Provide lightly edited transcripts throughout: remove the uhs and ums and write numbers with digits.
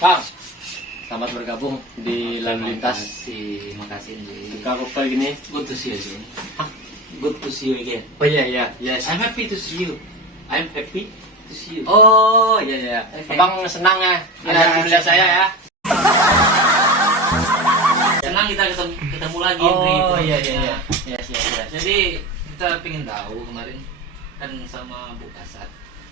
Bang, selamat bergabung di Lalu Lintas. Makasih. Kalau kali gini, Good to see you again. Good to see you again. oh iya, yes. I'm happy to see you. I'm happy to see you. Oh iya. Okay. Abang senang ya, ada melihat saya ya. Senang kita ketemu lagi. Oh Henry. iya. Yes. Jadi kita pengen tahu kemarin kan sama Bu Kasat.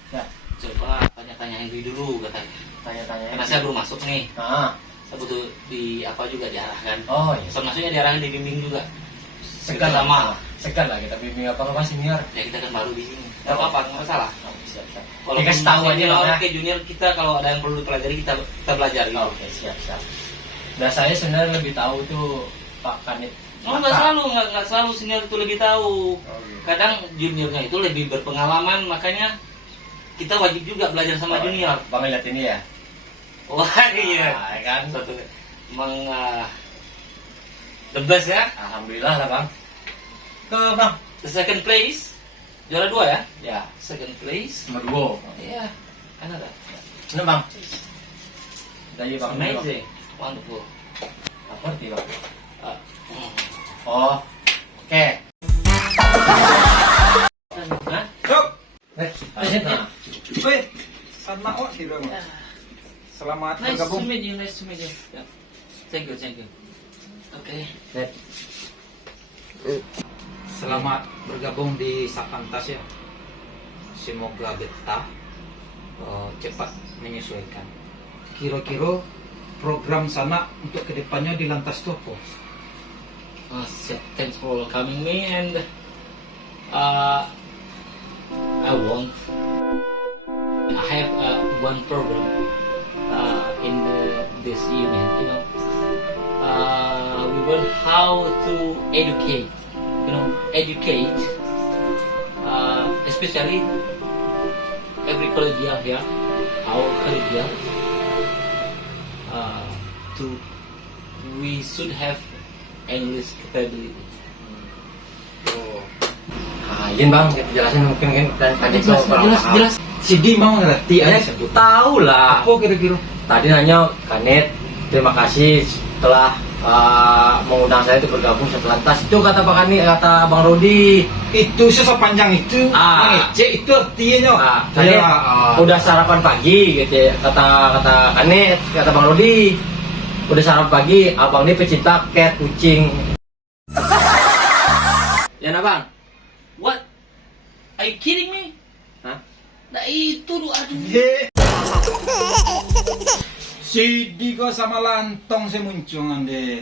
Ya, Coba tanya-tanya Henry dulu katanya. tanya-tanya. Karena saya belum masuk nih. Ah, Saya butuh di apa juga diarahkan. oh iya. So, maksudnya diarahkan di bimbing juga. Segan Sama. Segan lah kita bimbing apa apa senior. Ya kita kan baru di sini. Gak apa-apa, nggak masalah. Oh, siap. Kalau Dikasih tahu aja senior, lah. ke junior kita kalau ada yang perlu dipelajari kita belajar gitu. Oke, siap. Nah saya sebenarnya lebih tahu tuh Pak Kanit. Oh nggak selalu senior itu lebih tahu. Oh, gitu. Kadang juniornya itu lebih berpengalaman, makanya kita wajib juga belajar sama junior. Bang lihat ini ya. Wah iya. Nah, kan. Satu emang the best ya. Alhamdulillah lah bang. Ke bang. The second place juara 2 ya. Ya. Second place. Nomor 2. Iya. Canada. Ini bang. Dari bang. Amazing. Wonderful. Apa arti bang? Uh, mm. Oh. Oke. Hah? Nah. Woi, sama kok di rumah. Selamat Nice to bergabung. meet you. Yeah. Thank you. Okay. Selamat bergabung di Sapantas ya. Semoga betah, cepat menyesuaikan. Kira-kira program sana untuk kedepannya di Lantas itu apa? Thanks for coming me and I have one program in this unit. We want how to educate. Especially every collegial here, our collegial. We should have English capability. Izin bang, kita jelasin mungkin dan tadi tuh Jelas. Sidi mau ngerti aja sebut. Tahu lah. Apa kira-kira? Tadi nanya Kanit, terima kasih setelah mengundang saya itu bergabung setelah Lantas. Itu kata Pak Kanit, kata Bang Rodi. Itu sepanjang itu, mengecek itu artinya. Tadi udah sarapan pagi gitu ya. Kata Kanit, kata Bang Rodi. Udah sarapan pagi, abang ini pecinta cat kucing. Ya nah bang? What? Are you kidding me? Hah? Nah itu aduh. Sidi kok sama lantong semunculan deh.